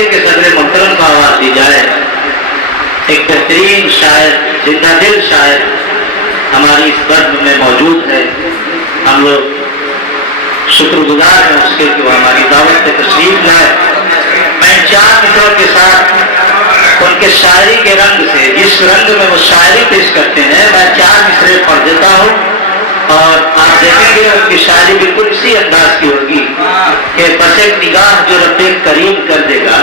मक्के के सदर मोहतरम को आवाज दी जाए। एक बेहतरीन शायर, जिंदा दिल शायर हमारी इस बर्द में मौजूद है। हम लोग शुक्रगुजार हैं उसके कि वो हमारी दावत पे तशरीफ लाए। मैं 4 मित्रों के साथ उनके शायरी के रंग से, जिस रंग में वो शायरी पेश करते हैं, मैं 4 मिसरे पढ़ देता हूँ और आप देखेंगे उनकी शायरी बिल्कुल इसी अंदाज की होगी कि बस एक निगाह जो रब्बे करीम कर देगा,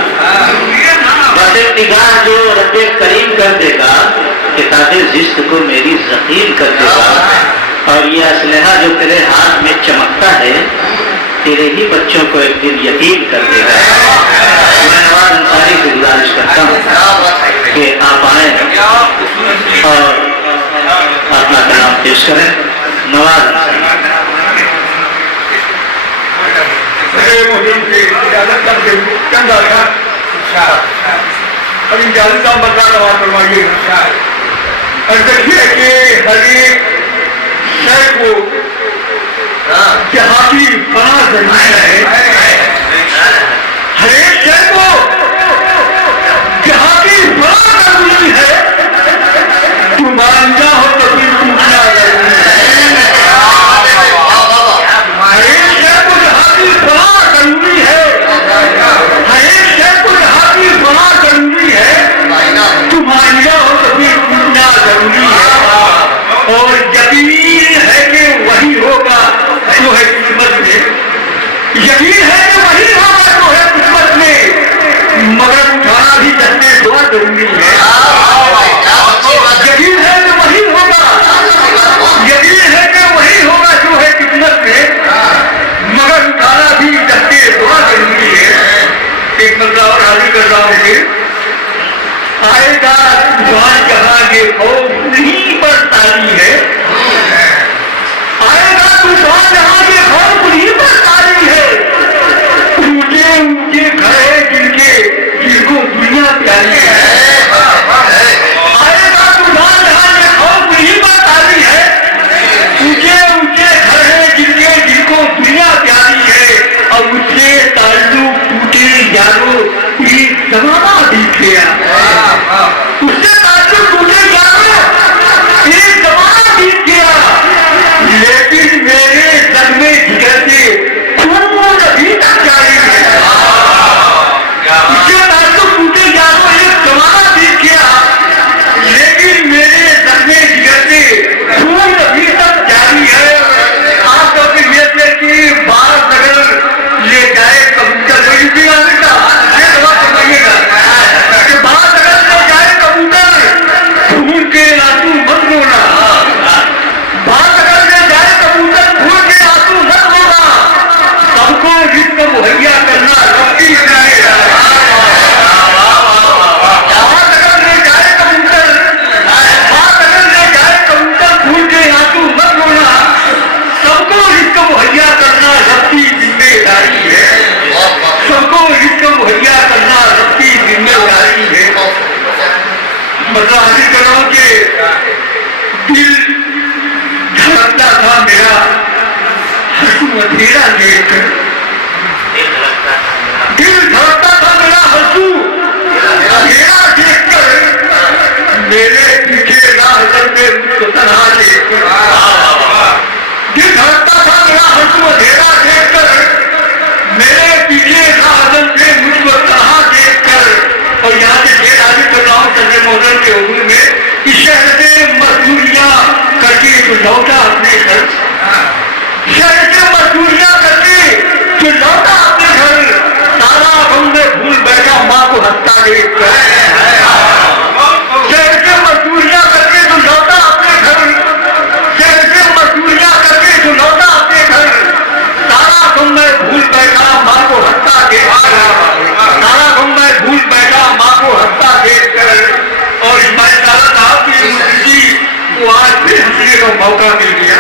बस एक निगाह जो रब्बे करीम कर देगा, किताबे जिस्म को मेरी ज़कीन कर देगा। और ये असलहा जो तेरे हाथ में चमकता है, तेरे ही बच्चों को एक दिन यकीन कर देगा। मैं नवाज अंसारी से गुजारिश करता हूँ कि आप आए और अपना कलाम पेश करें। नवाज और देखिए कि हर एक शय को जहाँ की बड़ा जरूरी है, हर एक शय को जहाँ की बड़ा जरूरी है, तुम मान जाओ तो फिर टूटना जरूरी है। हर एक शय को जहाँ की बड़ा जरूरी है, हर एक शय को जहाँ की बड़ा जरूरी है, तुम मान जाओ तो फिर टूटना जरूरी है। और यकीन है कि वही होगा जो है किस्मत में, यकीन है कि वही होगा जो है किस्मत में, मगर उठाना भी जन्ने बहुत जरूरी है। यकीन है कि वही होगा, यकीन है कि वही होगा जो है किस्मत में, मगर उठाना भी जन्ने बहुत जरूरी है। एक मसला और हाजिर कर रहा हूँ कि आएगा तूफान जहाँ ये खौफ नहीं बरसाती है, आएगा तूफान जहाँ ये खौफ नहीं बरसाती है। ऊंचे ऊंचे घर है जिनको दुनिया प्यारी है। आएगा तूफान जहाँ ये खौफ नहीं बरसाती है, ऊंचे ऊंचे घर है जिनको दुनिया प्यारी है। और उससे ताल्लुक टूटे यारों ये जमाना बीत गया, उससे ताल्लुक टूटे यारों ये जमाना बीत गया। लेकिन मेरे दिल में जिगर से खून अभी तक जारी है। उससे ताल्लुक टूटे यारों ये जमाना बीत गया, लेकिन मेरे दिल में जिगर से खून अभी तक जारी है। आप लोग ये कि बात अगर ले जाए कबूतर भी आएगा, ये दवा समझिएगा कि बात अगर ले जाए कबूतर खून के आंसू मत रोना, बात अगर ले जाए कबूतर खून के आंसू मत रोना। सबको रिस्क मुहैया करना रब्बी जिम्मेदारी है। बात अगर ले जाए कबूतर, बात अगर ले जाए कबूतर खून के आंसू मत रोना। सबको रिस्क मुहैया करना रब्बी जिम्मेदारी है, सबको रिस्क मुहैया करना रब्बी जिम्मेदारी है। मतलब हाजिर कर रहा हूं कि दिल धड़कता था मेरा हंसू अंधेरा देखकर, दिल धड़कता था मेरा हंसू अंधेरा देखकर, मेरे पीछे राह चलते मुझको तन्हा देखकर। दिल धड़कता था मेरा हंसू अंधेरा देखकर, मेरे पीछे राह चलते मुझको तन्हा देखकर। और यहाँ से ये हाजिर कर रहा हूँ चंद्र मोहन के उम्र में कि शहर से मजदूरियां करके जो लौटा अपने घर, शहर से मजदूरियां करके जो लौटा अपने घर, सारा गम में भूल बैठा माँ को हंसता देखकर। शहर से मजदूरियां करके जो लौटा अपने घर, शहर से मजदूरियां करके जो लौटा अपने घर, सारा गम में भूल बैठा माँ को हंसता देखकर, सारा गम में भूल बैठा माँ को हंसता देखकर। और इस्माइल साहब की जिंदगी को आज फिर हंसने का मौका मिल गया।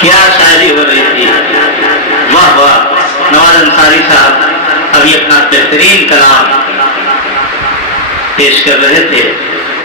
क्या शायरी हो रही थी, वाह वाह। नवाज अंसारी साहब अभी अपना बेहतरीन कलाम पेश कर रहे थे।